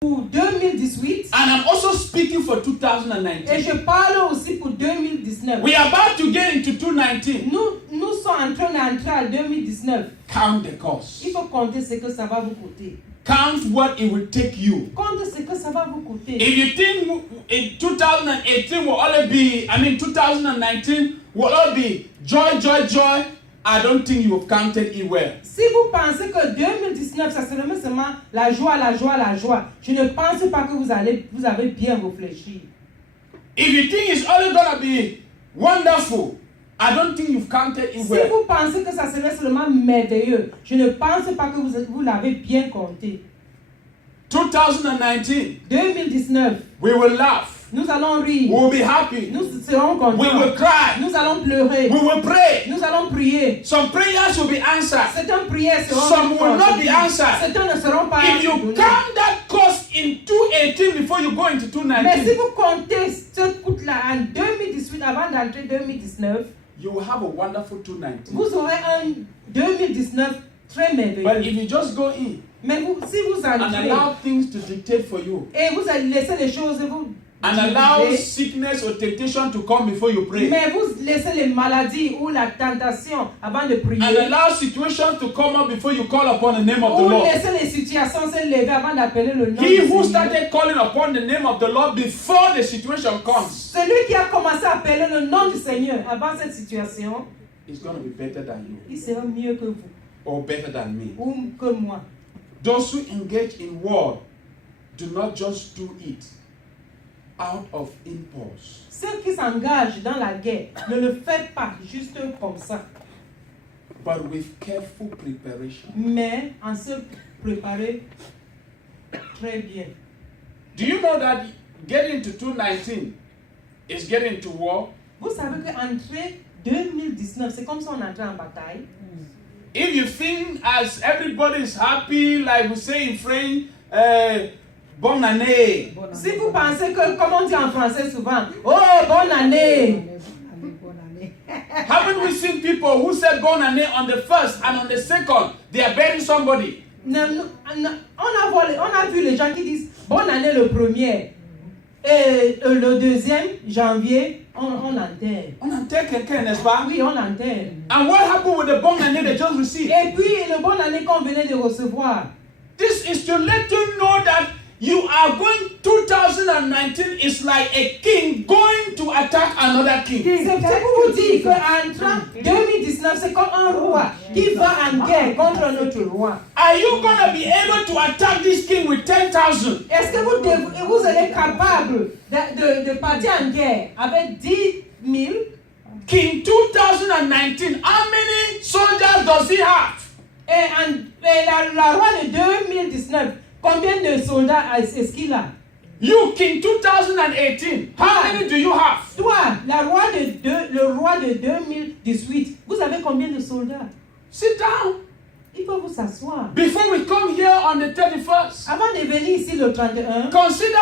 pour 2018. And I'm also speaking for 2019. Et je parle aussi pour 2019. We are about to get into 2019. Nous sommes en train d'entrer à 2019. Count the cost. Il faut compter ce que ça va vous coûter. Count what it will take you. Comptez ce que ça va vous coûter. If you think in 2018 will only be, 2019 will all be joy, joy, joy, I don't think you have counted it well. Si vous pensez que 2019, ça sera seulement la joie, la joie, la joie, je ne pense pas que vous avez bien réfléchi. If you think it's only going to be wonderful, I don't think you've counted it Si well. vous pensez que ça serait seulement merveilleux, je ne pense pas que vous l'avez bien compté. 2019, 2019, we will laugh. nous allons rire. We will be happy. Nous serons contents. We will cry. Nous allons pleurer. We will pray. Nous allons prier. Some prayers will be answered. Certaines prières seront Some will not be answered. Certaines ne seront pas If you données. count that cost in 2018 before you go into Mais si 2019, vous comptez ce coût-là en 2018 avant d'entrer 2019, you will have a wonderful 2019. vous aurez un 2019 très merveilleux. But if you just go in Mais si vous and entrez allow things to dictate for you, et vous laissez les choses vous and allow diriger, sickness or temptation to come before you pray, mais vous laissez les maladies ou la tentation avant de prier, and allow situations to come up before you call upon the name of the ou Lord. laissez les situations se lever avant d'appeler le nom He du who Seigneur. started calling upon the name of the Lord before the situation comes Celui qui a commencé à appeler le nom du Seigneur avant cette situation, is going to be better than you il sera mieux que vous or better than me. ou que moi. Those who engage in war do not just do it out of impulse, Ceux qui s'engagent dans la guerre ne le font pas juste comme ça, but with careful preparation. mais en se préparer très bien. Do you know that getting to 2019 is getting to war? Vous savez qu'entrer 2019, c'est comme si on entrait en bataille. If you think as everybody is happy, like we say in French, bonne année. Si vous pensez que, comme on dit en français souvent, oh, bonne année. Haven't we seen people who said bonne année on the first and on the second, they are burying somebody? On a vu les gens qui disent bonne année le premier et le deuxième janvier, on enterre. On enterre quelqu'un, n'est-ce pas? Oui, on enterre. And what happened with the bonne année they just received? Et puis le bonne année qu'on venait de recevoir. This is to let you know that you are going, 2019 is like a king going to attack another king. C'est pour vous dire qu'en 2019, c'est comme un roi qui va en guerre contre un autre roi. Are you going to be able to attack this king with 10,000? Est-ce que vous êtes capable de partir en guerre avec 10 000? King 2019, how many soldiers does he have? Et la roi de 2019, combien de soldats est-ce qu'il a? You, King 2018, how many do you have? Toi, le roi de 2018, vous avez combien de soldats? Sit down. Il faut vous s'asseoir. Before we come here on the 31st, Avant de venir ici le 31, consider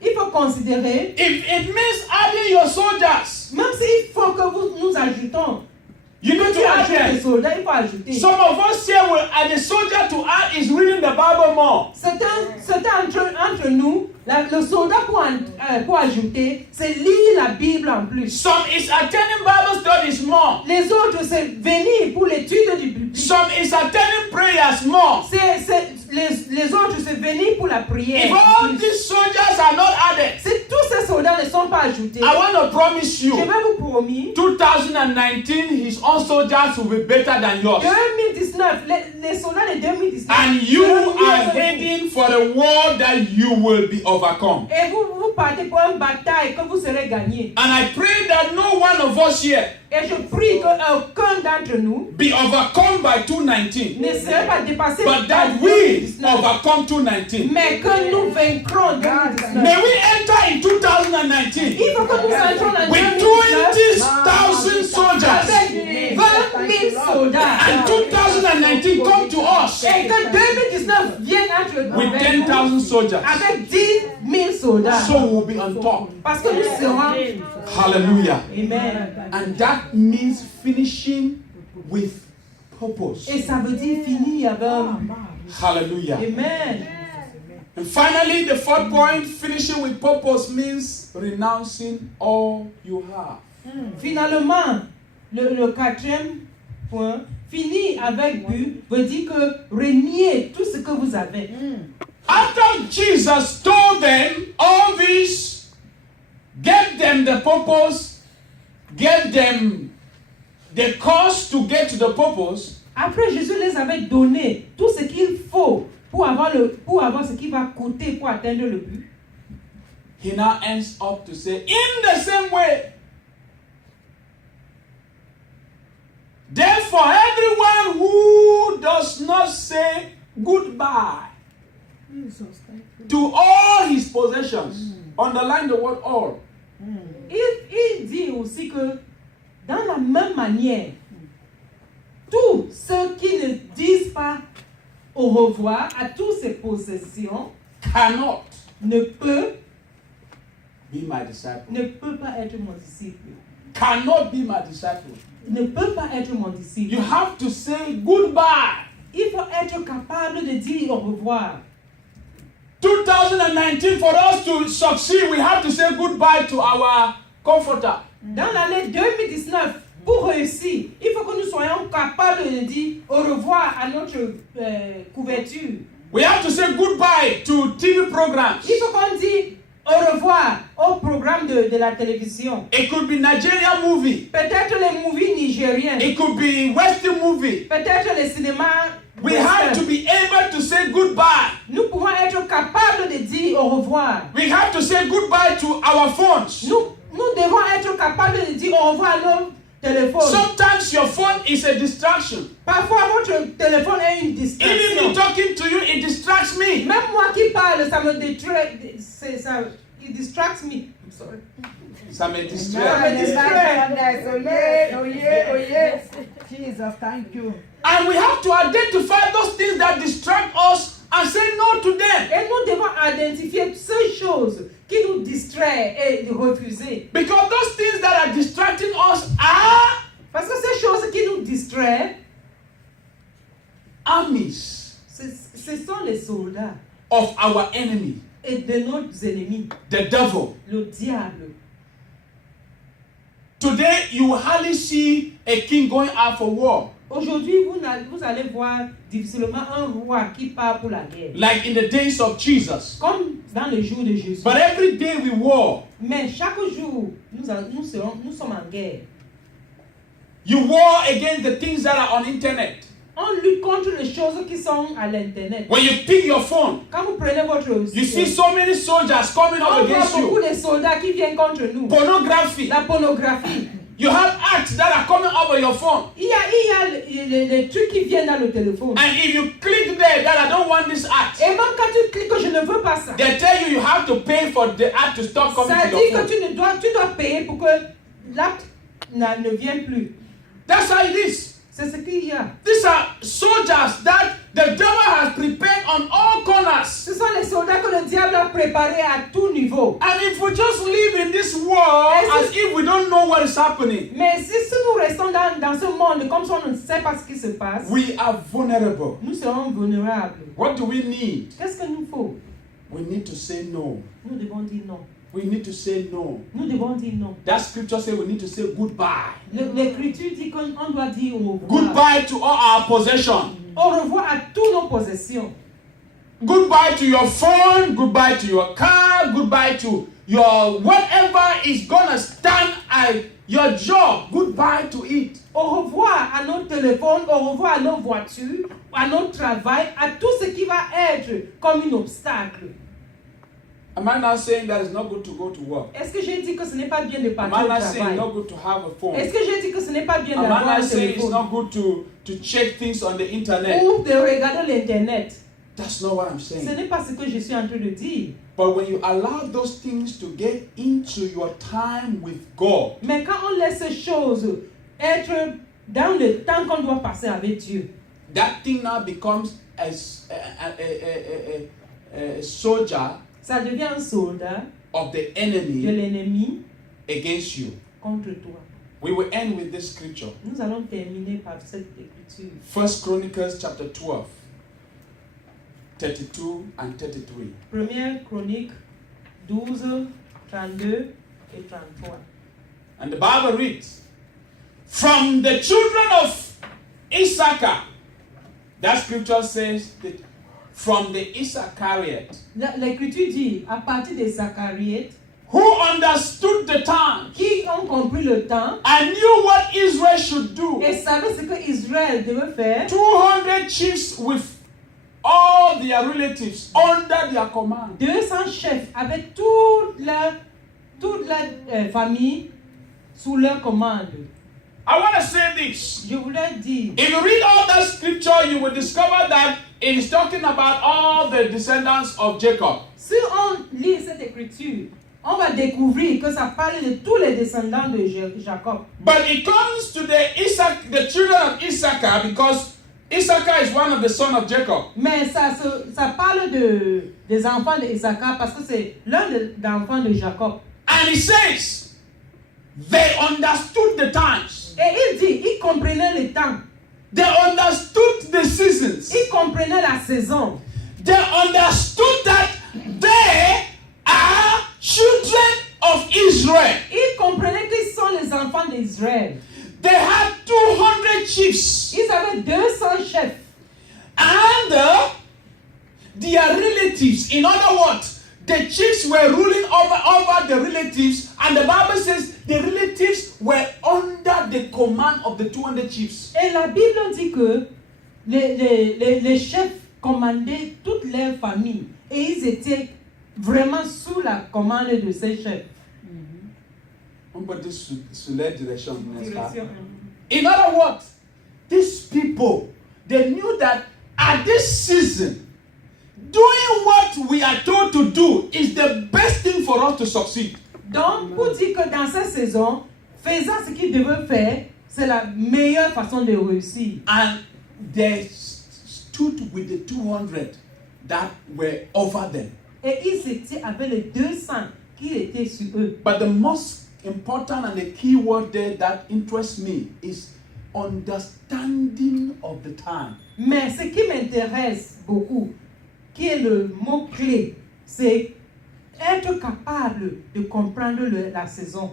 il faut considérer, if it means adding your soldiers, même s'il faut que nous ajoutons, you need to add ajouter des them. soldats, il faut ajouter. Some of us here will add a soldier to add is reading the Bible more. C'était entre nous, le soldat pour ajouter, c'est lire la Bible en plus. Some is attending Bible studies more. Les autres, c'est venir pour l'étude du Bible. Some is attending prayers more. Les autres, c'est venir pour la prière. If all these soldiers are not added, Si tous ces soldats ne sont pas ajoutés, I want to promise je you, vais vous promettre, 2019, his own soldiers will be better than yours. 2019, les soldats de 2019, And you seront mieux are que vous. heading for the war that you will be overcome. Et vous partez pour une bataille que vous serez gagné. And I pray that no one of us here Et je prie qu'aucun d'entre nous be overcome by 2019, ne serait pas dépassé but par that we 2019, overcome 2019. mais que nous vaincrons 2019. May we enter in 2019 Il faut que nous entrions en with 2019 20,000 soldiers. avec 20 000 soldats. And 2019 come to us Et que 2019 vienne entre nous with 10,000 soldiers. avec 10 000 soldats. So we'll be on top. Parce que nous serons. Hallelujah. Amen. And that means finishing with purpose. Et ça veut dire finir avec un but. Hallelujah. Amen. And finally, the fourth point, finishing with purpose, means renouncing all you have. Finalement, le quatrième point, finir avec but, veut dire que renier tout ce que vous avez. After Jesus told them all this, gave them the purpose, gave them the cost to get to the purpose, Après, Jésus les avait donné tout ce qu'il faut pour avoir ce qui va coûter pour atteindre le but. he now ends up to say, in the same way, therefore, everyone who does not say goodbye to all his possessions, underline the word all. Il dit aussi que dans la même manière, tous ceux qui ne disent pas au revoir à toutes ses possessions Cannot ne peut be my disciple. pas être mon disciple. Cannot be my disciple. Ne peut pas être mon disciple. You have to say goodbye. Il faut être capable de dire au revoir. 2019, for us to succeed, we have to say goodbye to our comforter. Dans l'année 2019, pour réussir, il faut que nous soyons capables de dire au revoir à notre couverture. We have to say goodbye to TV programs. Il faut qu'on dise au revoir au programme de la télévision. It could be Nigerian movie. Peut-être les movies nigériens. It could be Western movie. Peut-être les cinémas. We have to be able to say goodbye. Nous pouvons être capables de dire au revoir. We have to say goodbye to our phones. Nous devons être capables de dire au revoir à nos téléphones. Sometimes your phone is a distraction. Parfois, votre téléphone est une distraction. Even me talking to you, it distracts me. Même moi qui parle, ça me détruit. It distracts me. I'm sorry. Ça me distrait. Jesus, thank you. And we have to identify those things that distract us and say no to them. Et nous devons identifier ces choses qui nous distraient et de refuser. Because those things that are distracting us are Parce que ces choses qui nous distraient, armies ce sont les soldats of our enemy, et de nos ennemis, the devil. le diable. Today, you will hardly see a king going out for war. Aujourd'hui, vous allez voir difficilement un roi qui part pour la guerre. Like in the days of Jesus. Comme dans le jour de Jésus. But every day we war. Mais chaque jour, nous sommes en guerre. You war against the things that are on internet. On lutte contre les choses qui sont à l'internet. When you pick your phone, Quand vous prenez votre you see so many soldiers coming up on voit against beaucoup you. de soldats qui viennent contre nous. Pornography. La pornographie. You have acts that are coming up on your phone. Il y a les trucs qui viennent dans le téléphone. And if you click there that I don't want this act, Et même quand tu cliques que je ne veux pas ça, they tell you you have to pay for the act to stop coming ça to dit your que phone. tu dois payer pour que l'acte ne vienne plus. That's how it is. C'est ce qu'il y a. These are soldiers that the devil has prepared on all corners. Ce sont les soldats que le diable a préparés à tout niveau. And if we just live in this world as if we don't know what is happening, Mais si nous restons dans ce monde comme si on ne sait pas ce qui se passe, we are vulnerable. nous serons vulnérables. What do we need? Qu'est-ce qu'il nous faut? We need to say no. Nous devons dire non. We need to say no. Nous devons dire non. That scripture says we need to say goodbye. L'écriture dit qu'on doit dire au revoir. Goodbye to all our possessions. Au revoir à toutes nos possessions. Goodbye to your phone, goodbye to your car, goodbye to your whatever is gonna stand at your job. Goodbye to it. Au revoir à nos téléphones, au revoir à nos voitures, à notre travail, à tout ce qui va être comme un obstacle. Am I now saying that it's not good to go to work? Est-ce que j'ai dit que ce n'est pas bien de Am partir I au not saying travail? it's not good to have a phone? Est-ce que j'ai dit que ce n'est pas bien Am I d'avoir not un saying it's téléphone? not good to check things on the internet? Ou de regarder l'internet? That's not what I'm Ce saying. n'est pas ce que je suis en train de dire. But when you allow those things to get into your time with God, Mais quand on laisse ces choses être dans le temps qu'on doit passer avec Dieu, that thing now becomes a soldier ça devient un soldat of the de enemy l'ennemi against you. contre toi. We will end with this scripture. Nous allons terminer par cette écriture. 1 Chronicles chapter 12. 32 and 33. Première Chronique 12, 32 et 33. And the Bible reads, from the children of Issachar, that scripture says that from the Issachariot, L'Écriture dit, à partir des Zacharites, who understood the time qui ont compris le temps and knew what Israel should do, et savaient ce que Israël devait faire, 200 chiefs with all their relatives under their command. 200 chefs avec toute leur famille sous leur commande. I want to say this. Je voulais dire, If you read all that scripture, you will discover that it is talking about all the descendants of Jacob. si on lit cette écriture, on va découvrir que ça parle de tous les descendants de Jacob. But it comes to the children of Issachar because Issachar is one of the sons of Jacob. Mais ça parle des enfants d'Issachar parce que c'est l'un des enfants de Jacob. And it says, they understood the times. Et il dit, il comprenait le temps. They understood the seasons. Il comprenait la saison. They understood that they are children of Israel. Il comprenait qu'ils sont les enfants d'Israël. They had 200 chiefs. Ils avaient 200 chefs. And their relatives. In other words, the chiefs were ruling over the relatives, and the Bible says the relatives were under the command of the 200 chiefs. Et la Bible dit que les chefs commandaient toutes leurs familles et ils étaient vraiment sous la commande de ces chefs. On peut dire sous leur direction, n'est-ce pas? Direction. In other words, these people, they knew that at this season, doing what we are told to do is the best thing for us to succeed. Donc, pour dire que dans cette saison, faisant ce qu'ils devaient faire, c'est la meilleure façon de réussir. And they stood with the 200 that were over them. Et ils étaient avec les 200 qui étaient sur eux. But the most important and the key word there that interests me is understanding of the time. Mais ce qui m'intéresse beaucoup, qui est le mot-clé, c'est être capable de comprendre la saison.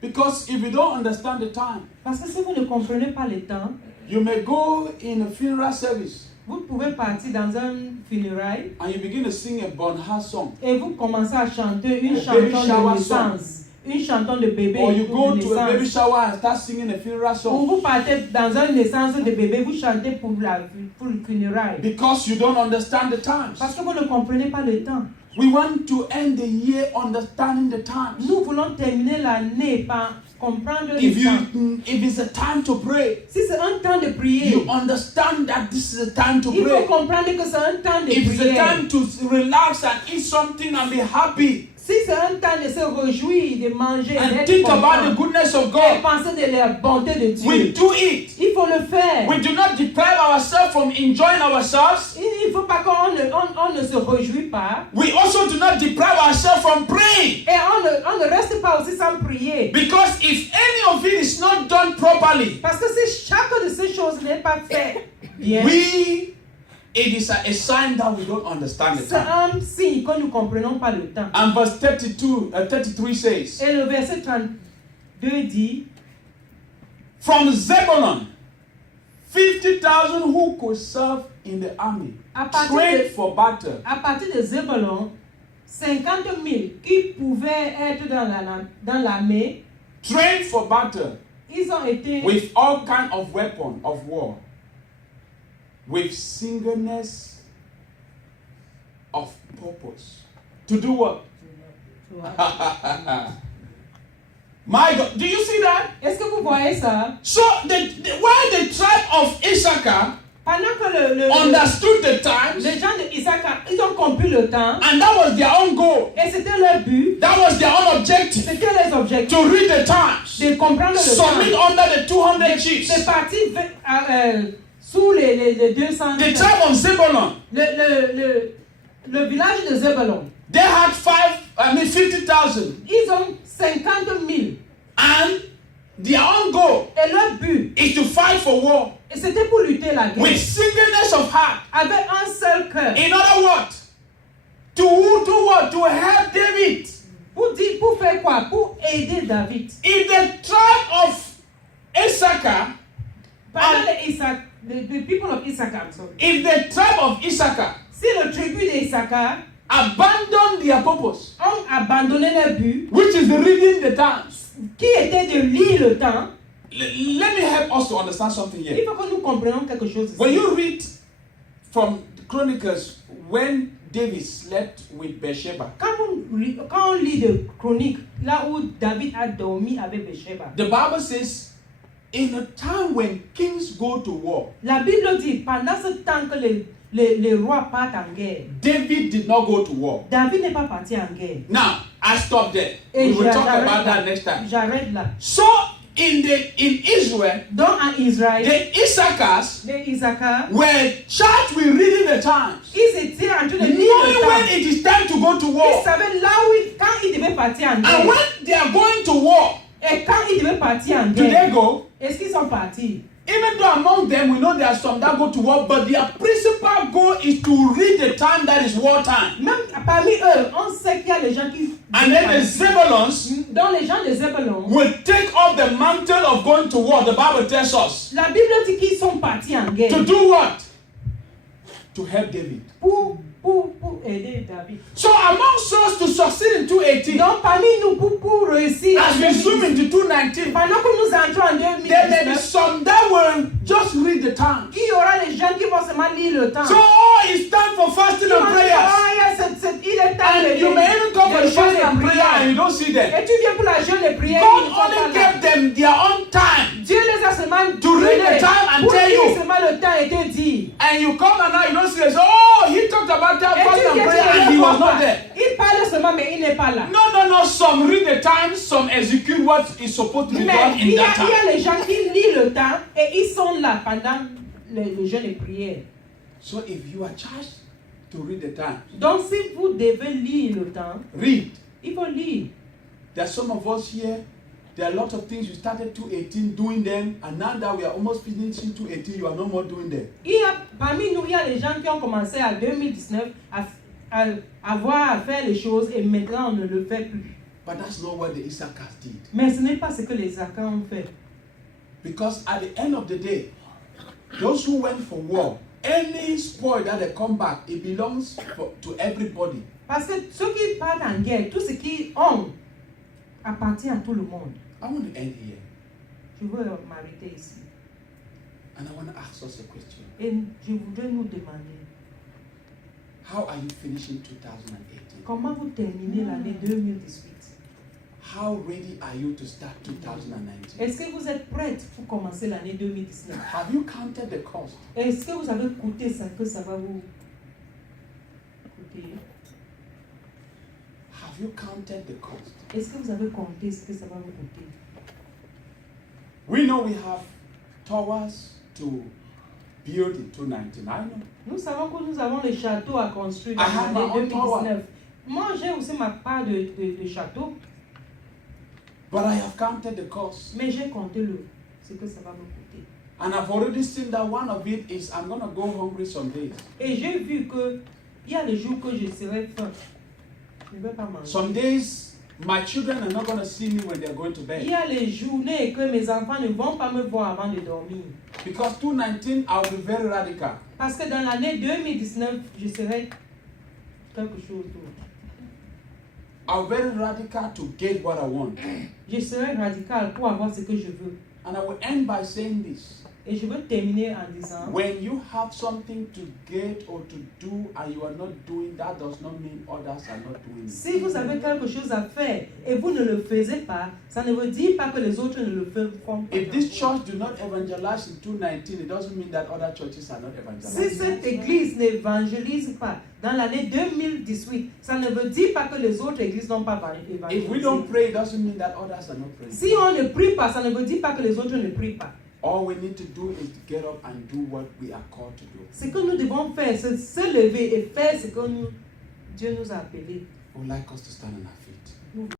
Because if you don't understand the time, Parce que si vous ne comprenez pas le temps, you may go in a funeral service vous pouvez partir dans un funérail and you begin to sing a Bonha song. et vous commencez à chanter une A chanson baby shower de naissance, une chanson de bébé Or you go de to a baby naissance. shower and start singing a funeral Ou song. vous partez dans une naissance de bébé, vous chantez pour le funérail. Because you don't understand the times. Parce que vous ne comprenez pas le temps. We want to end the year understanding the times. Nous voulons terminer l'année par comprendre le If temps. it's a time to pray, Si c'est un temps de prier, you understand that this is a time to il faut pray. comprendre que c'est un temps de If it's a prière. time to relax and eat something and be happy Si c'est un temps de se réjouir, de manger, and d'être think about the content, goodness of et God, penser de la bonté de Dieu, we do it. il faut le faire. We do not deprive ourselves from enjoying ourselves. Il ne faut pas qu'on ne se réjouit pas. We also do not deprive ourselves from praying. Et on ne reste pas aussi sans prier. Because if any of it is not done properly, Parce que si chaque de ces choses n'est pas fait bien, it is a sign that we don't understand the c'est time. un signe que nous ne comprenons pas le temps. And verse 33 says, Et le verset 32 dit, from Zebulun, 50,000 who could serve in the army, À partir trained de- for battle. à partir de Zébulon, 50 000 qui pouvaient être dans l'armée, Trained for battle ils ont été with all kinds of weapons of war, with singleness of purpose. To do what? My God, do you see that? Est-ce que vous voyez ça? So, while the tribe of Issachar Pendant que understood the times, les gens d'Isaac, ils ont compris le temps, and that was their own goal, et c'était leur but, that was their own objective, c'était les objectifs, to read the times, de comprendre le submit temps, under the 200 chiefs. c'est parti sous les 200. The tribe of Zebulun, Le village de Zébulon, they had 50,000, ils ont 50 000. and their own goal Et leur but, is to fight for war et c'était pour lutter la guerre. with singleness of heart. Avec un seul cœur. In other words, to do what? To help David. Pour faire quoi? Pour aider David. If the tribe of Issachar, Pendant the people of Issachar, sorry. if the tribe of Issachar Si le tribu d'Issachar abandon their purpose, ont abandonné leur but, which is reading the times. qui était de lire le temps, Let me help us to understand something il here. faut que nous comprenions quelque chose ici. When you read from Chronicles when David slept with Bathsheba, Quand on lit de chroniques, là où David a dormi avec Bathsheba, the Bible says, in a time when kings go to war, la Bible dit, pendant ce temps que les rois partent en guerre, David did not go to war. David n'est pas parti en guerre. Now, I stop there. Et We will talk j'arrête about là. that next time. J'arrête là. So, in Israel, Donc en Israël, the Issachars les Issachar, were charged with reading the times, ils étaient en train de lire knowing le when temps. it is time to go to Ils war. savaient là où, quand ils devaient partir en And guerre. when they are going to war, Et quand ils devaient partir en do they guerre, go? est-ce qu'ils sont partis? Even though among them we know there are some that go to war, but their principal goal is to read the time that is war time. Même parmi eux, on sait qu'il y a les gens qui... And then the Zebulons Dans les gens de Zébulon, will take up the mantle of going to war. The Bible tells us. la Bible dit qu'ils sont partis en guerre. To do what? To help David. Pour aider David. So amongst us to succeed in 218, Donc parmi nous, pour réussir, as we zoom into 219, pendant que nous entrons en there may be 2019, some that will just read the time. il y aura les gens qui vont seulement lire le temps. So it's time for fasting Ils vont and dire, prayers. il est temps And you may even come for the fasting and prayer and you don't see them. Et tu viens pour la jeûne et prière. God ils ne sont pas only là. gave them their own time. Dieu les a seulement To read the time and pour tell lire you. seulement le temps et te dire. And you come and now you don't see them. So, oh, he talked about that Et tu fasting and viens, prayer tu and ne he le was vois not pas. there. Il parle seulement mais il n'est pas là. No. Some read the time, some execute what is supposed to be Mais done il in y a that time. les gens qui lisent le temps et ils sont là pendant le jeûne et prière. So if you are charged to read the time, Donc si vous devez lire le temps, read. il faut lire. There are some of us here, there are a lot of things you started 218 doing them, and now that we are almost finishing 218, you are no more doing them. Parmi nous, il y a les gens qui ont commencé en 2019 à faire les choses et maintenant on ne le fait plus. But that's not what the Issachars did. Mais ce n'est pas ce que les Issachar ont fait. Because at the end of the day, those who went for war, any spoil that they come back, it belongs to everybody. Parce que ceux qui partent en guerre, tout ce qu'ils ont appartient à tout le monde. I want to end here, Je veux m'arrêter ici. and I want to ask us a question. Et je voudrais nous demander, How are you finishing 2018? comment vous terminez l'année 2018? How ready are you to start 2019? Est-ce que vous êtes prête pour commencer l'année 2019? Have you counted the cost? Est-ce que vous avez coûté ça que ça va vous coûter? Have you counted the cost? Est-ce que vous avez compté ce que ça va vous coûter? We know we have towers to build in 219. I know. Nous savons que nous avons les châteaux à construire I dans have my l'année own tower. 2019. Moi, j'ai aussi ma part de château, But I have counted the cost. mais j'ai compté ce que ça va me coûter. And I've already seen that one of it is I'm going to go hungry some days. Et j'ai vu que il y a des jours que je serai faim. Je ne vais pas manger. Some days, my children are not going to see me when they're going to Il bed. y a les journées que mes enfants ne vont pas me voir avant de dormir. Because 219, I'll be very radical. Parce que dans l'année 2019, je serai quelque chose d'autre. I'll be very radical to get what I want. Je serai radical pour avoir ce que je veux. And I will end by saying this. Et je veux terminer en disant, When you have something to get or to do and you are not doing, that does not mean others are not doing it. si vous avez quelque chose à faire et vous ne le faites pas, ça ne veut dire pas que les autres ne le font pas. If this church do not evangelize in 219, it doesn't mean that other churches are not Si evangelizing. cette église n'évangélise pas dans l'année 2018, ça ne veut dire pas que les autres églises n'ont pas évangélisé. If we don't pray, it doesn't mean that others are not praying. Si on ne prie pas, ça ne veut dire pas que les autres ne prient pas. All we need to do is to get up and do what we are called to do. Ce que nous devons faire, c'est se lever et faire ce que Dieu nous a appelés. I would like us to stand on our feet.